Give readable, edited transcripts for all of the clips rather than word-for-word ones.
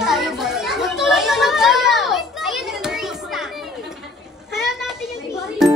tayo ba? Magtuloy na lang tayo! Ayun yung barista. Kaya natin yung barista.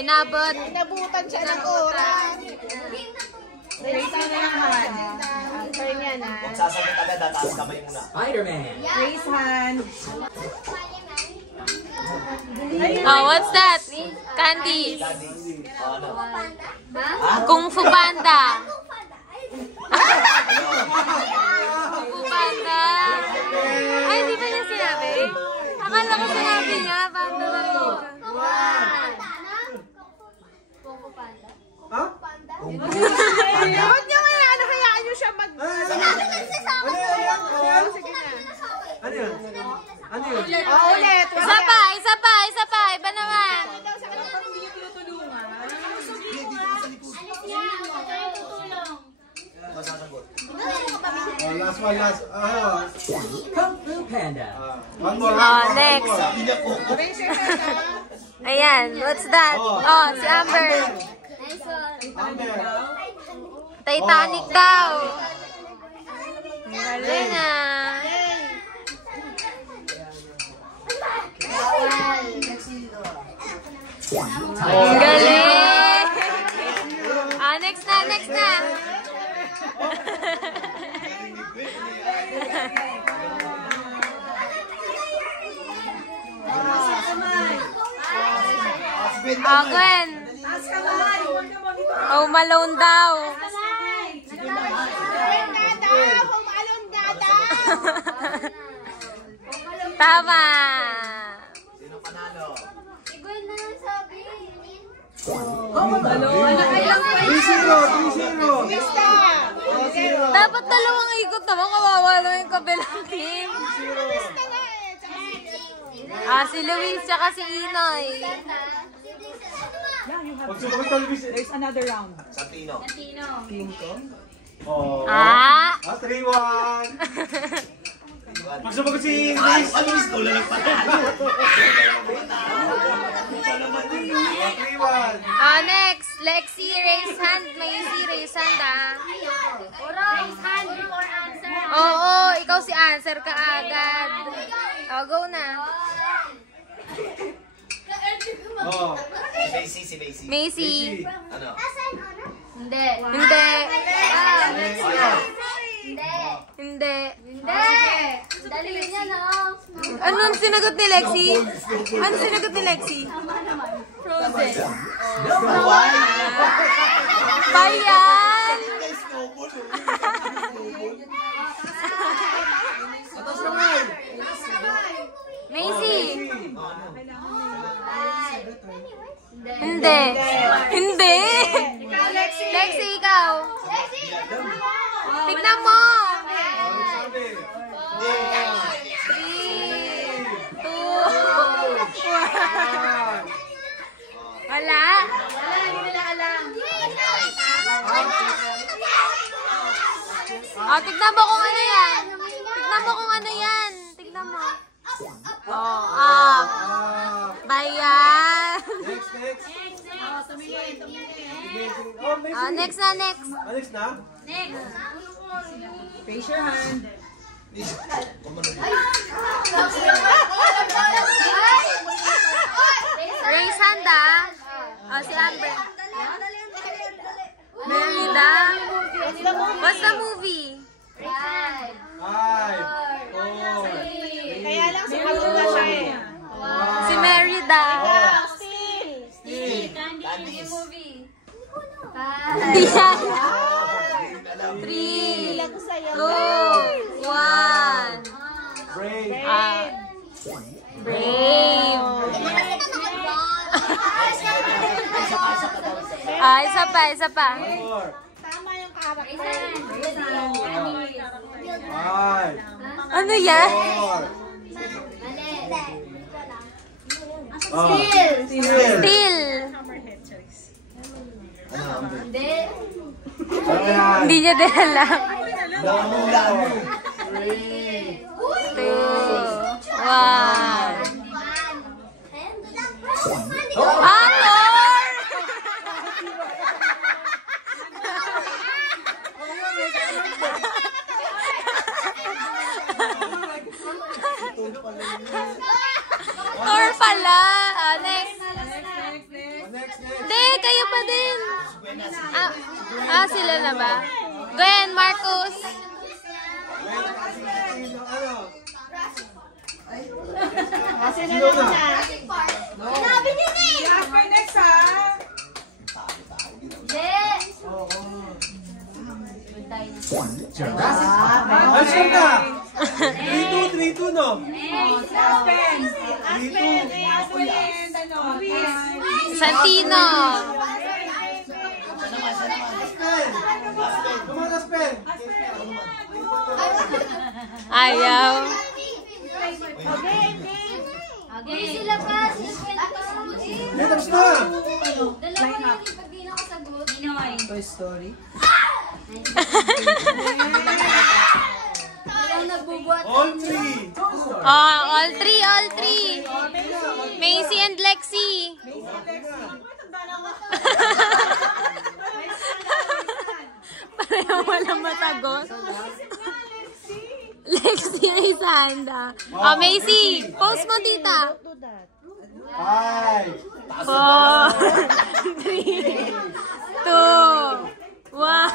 Inabot. Inabutan siya ng oras. Raise hand na lang hand. Answer niya na. Magsasagot agad, taas kamay muna. Spider-Man. Raise hand. Oh, what's that? Candies. Ano? Kung Fu Panda. Kung Fu Panda. Ay, hindi pa niya sinabi. Akala ko sinabi niya. Panda na rin. Ha? Huwag niyo kaya, hayaan niyo siya mag... Ano yun? Ano yun? Ulit. Isa pa, isa pa, isa pa. Iba naman. Last one, last. Kung Fu Panda. One more. Oh, next. Raise your hand. Ayan, what's that? Oh, si Amber. Titanic daw. Ang galing ah. Ang galing. Ah, next na, next na. Oh, Gwen. Oh, Malone daw. Tama. Sino panalo? Si Gwen na lang sabi. Dapat dalawang ikot naman. Kawawa lang yung kabilang team. Ah, si Luis tsaka si Inoy. There's another round. Santino. Ah! 3-1. Magsumagot si Luis. Luis, tula lang panalo. 3-1. Ah, next. Lexi, raise hand. May si raise hand ah. Raise hand for answer. Oo, ikaw si answer ka agad. Oh, go na. Si Macy. Macy. Ano? Hindi. Hindi. Hindi. Hindi. Dali niya na. Anong sinagot ni Lexi? Ano sinagot ni Lexi? Frozen. Bayan! Tignan mo! Ano sabi? 3, 2, 1. Wala? Hindi nila alam. Oh, tignan mo kung ano yan. Tignan mo kung ano yan. Tignan mo. Oh, up. Bayan. Next. Oh, next na, next. Next na? Raise your hand. Raise hand, ah. Oh, si Amber. Merida. What's the movie? 5, 4, Kaya lang sa pagpunta siya eh. Si Merida. Candies. Di siya. 3, 2, 1. Brave. Brave. Ah, isa pa. 4, Tama yung character. 5, Ano yan? 4. Still. Hindi niya din alam. 2, 1. Amor! Thor pala. Ah, next. Hindi, kayo pa din. Sila na ba? Gwen, Marcos. Sino na? Sinabi niya na eh! Jasper, next ha. Answer na! 3-2, no? Aspen. Santino. Come on, Aspen! Ayaw. Okay, sila pa. Sila pa. Tapos na! Dalawa na yung pag di nakasagot. Toy Story. Walang nagbubuhat. All 3! Oh, all three. Macy and Lexi. Pareho walang matagot. Lexi na isa handa. Oh, Macy. Post mo, tita. 5, 4, 3, 2, 1.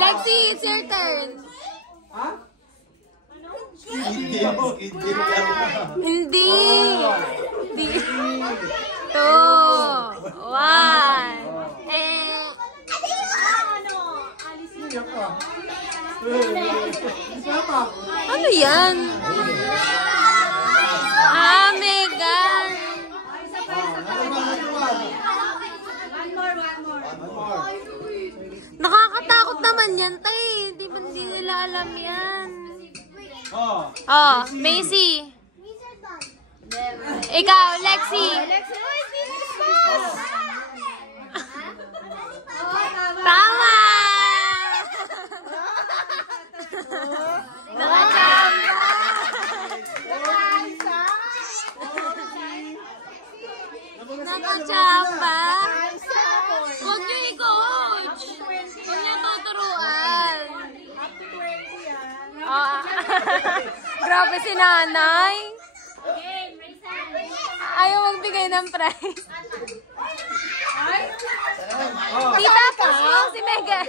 Lexi, it's your turn. Hindi. 2, 1. Ano yan? Megan. Nakakatakot naman yan, tay. Di ba hindi nila alam yan? Oh, Macy. Ikaw, Lexi. Tama! Nakachamba! Nakachamba! Huwag niyo i-coach! Huwag niyo tuturuan! Grabe si nanay! Ayaw magbigay ng prize. Tita po, si Megan.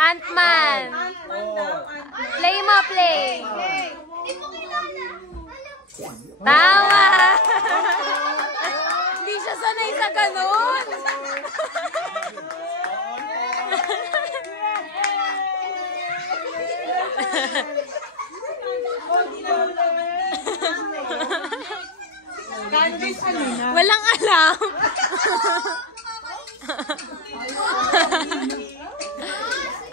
Ant-Man. Play mo, play. Tama! Hindi siya sanay sa ganun. Walang alam.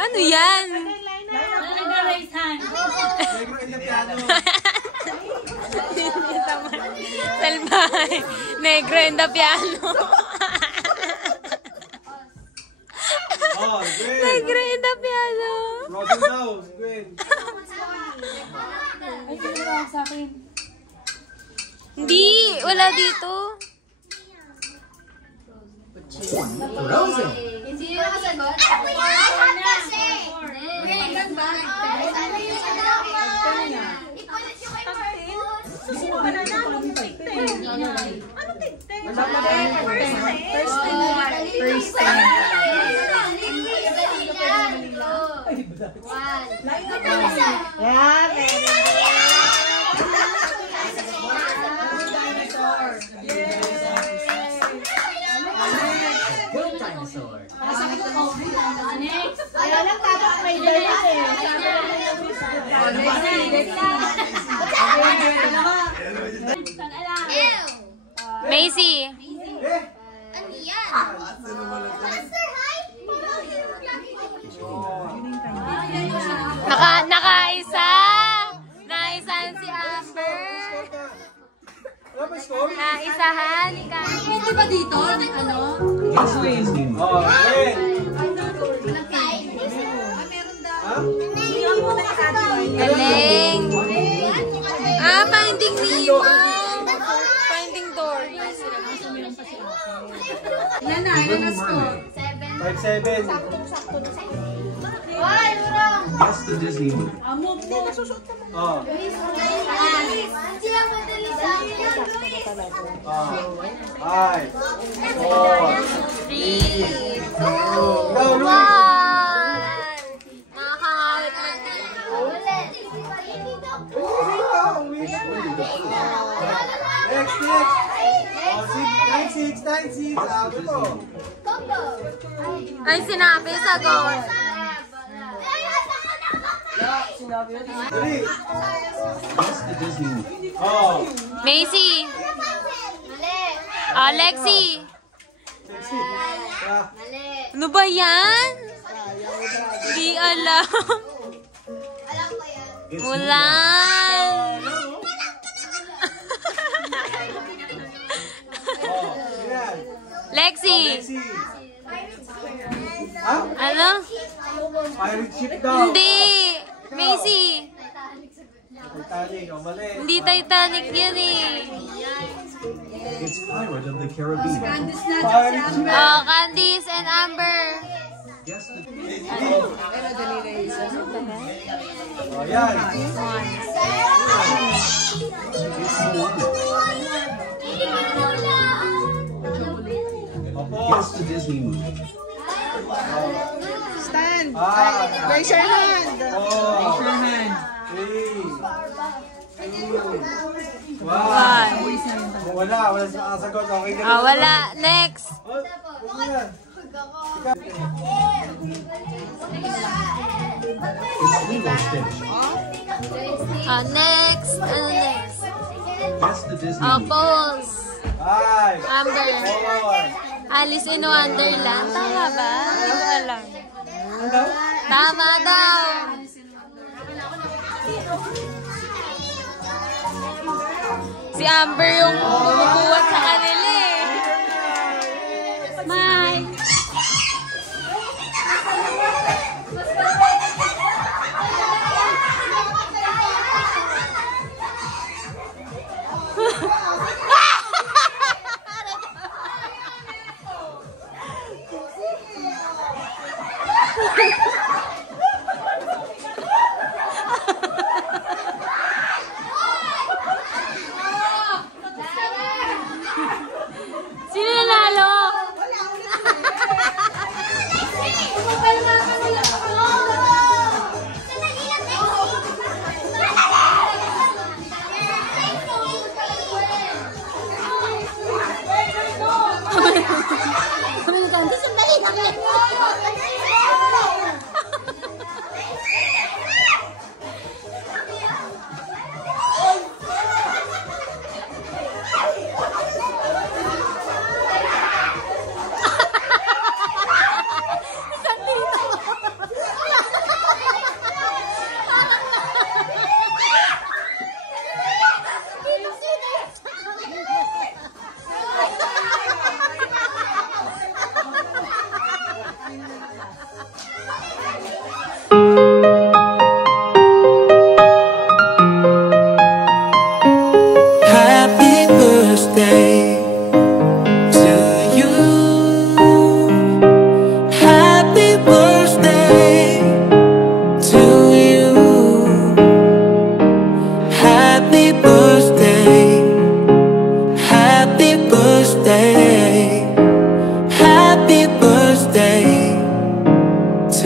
Ano yan? Negro in the piano. Salbahe. Negro in the piano. Oh, Gwen. Negro in the piano. Robin daw, Gwen. Hindi, wala dito. Frozen. Hindi nyo nakasagot? Ay, kasi! Ganun ba? Ipalit nyo kay Marcos. First Yeah, very Good dinosaur. Kaya lang tapos may dalawa eh. Macy. Ano yan? Monster High? Nakaisa. Naisahan si Amber. Wala pa score? Naisahan ni Kami. Pwede ba dito? Ano? Guess the Disney movie. Oh, Gwen. Ha? Galing. Finding Nemo. Finding Dory. Yan na, ilan na score? 5-7. Why, wrong? Guess the Disney movie. Oh. Sila madali sa akin. Luis. 5, 4, 3, 2, 1. Go, Luis. Nakakawit man dito. Ulit. Next. Oh, 9-6. Sabi ko. Coco. Ay, sinabi, sagot. Dali. Guess the Disney movie. Oh. Macy. Mali. Lexi. Sexy. Yeah. Mali. Ano ba yan? Di alam. Alam ko yan. It's Mulan. Oh, yan. Lexi. Sexy. Ha? Ano? Pirate ship daw. Hindi. Macy. Titanic. Oh, mali. Hindi Titanic yan eh. It's Pirate of the Caribbean. Pirate ship. Oh, Candice and Amber. Guess the Oh, yan. It's Moana. Opo. Guess the Disney movie. Stand. Ah. Raise your hand. 4, 3, 2, 1. Wala sa sagot. Okay ka na. Wala. Next. Oh, ano yan? It's Lilo Stitch. Next. Ano next? Guess the Disney movie. Pose. 5, Amber. 4. Alice in Wonderland. Tama ba? Hindi ko alam. Ano? Tama daw. Si Amber yung bumubuhat sa kanila eh. Mike.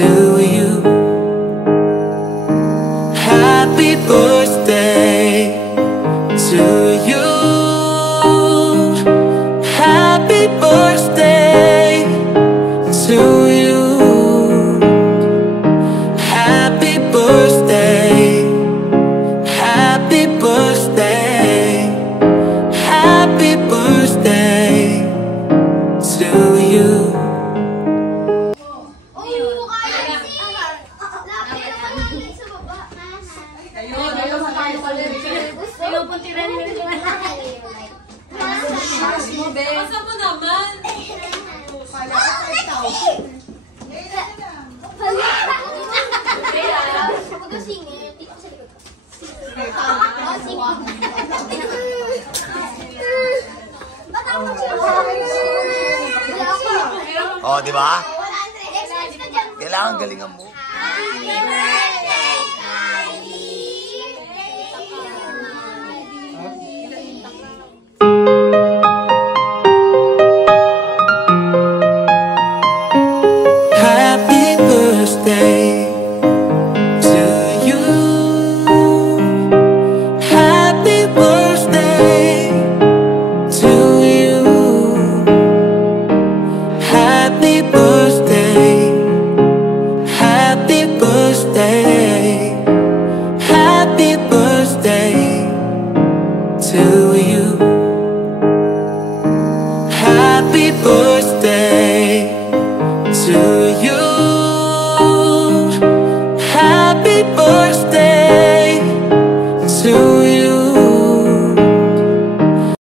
to you. Happy birthday to you. Happy birthday to you. Happy birthday. Happy birthday. Happy birthday to you. Oh, kaya kasi. Lapit naman lang sa baba. Ayun, sa kayo pala. Pinupuntiran nila yung Basta mo naman. Pala, 5,000. Huwag ka singit. Dito sa likod. Oh, singit. Ba't ako Oh, di ba? 100. Next ka dyan. Kailangan galingan mo. Happy birthday, Kylie! Happy birthday to you. Happy birthday to you. Happy birthday. Happy birthday.